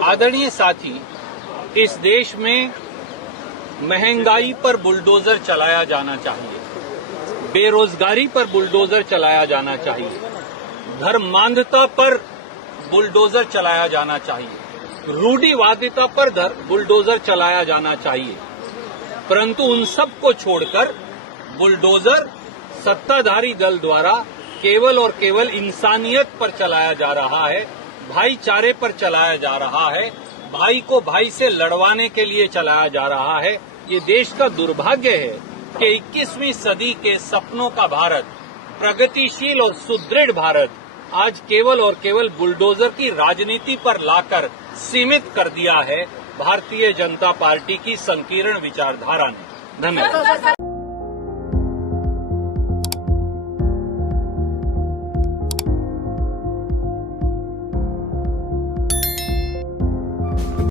आदरणीय साथी, इस देश में महंगाई पर बुलडोजर चलाया जाना चाहिए, बेरोजगारी पर बुलडोजर चलाया जाना चाहिए, धर्मांधता पर बुलडोजर चलाया जाना चाहिए, रूढ़िवादिता पर बुलडोजर चलाया जाना चाहिए। परंतु उन सब को छोड़कर बुलडोजर सत्ताधारी दल द्वारा केवल और केवल इंसानियत पर चलाया जा रहा है, भाईचारे पर चलाया जा रहा है, भाई को भाई से लड़वाने के लिए चलाया जा रहा है। ये देश का दुर्भाग्य है कि 21वीं सदी के सपनों का भारत, प्रगतिशील और सुदृढ़ भारत आज केवल और केवल बुलडोजर की राजनीति पर लाकर सीमित कर दिया है भारतीय जनता पार्टी की संकीर्ण विचारधारा ने। धन्यवाद।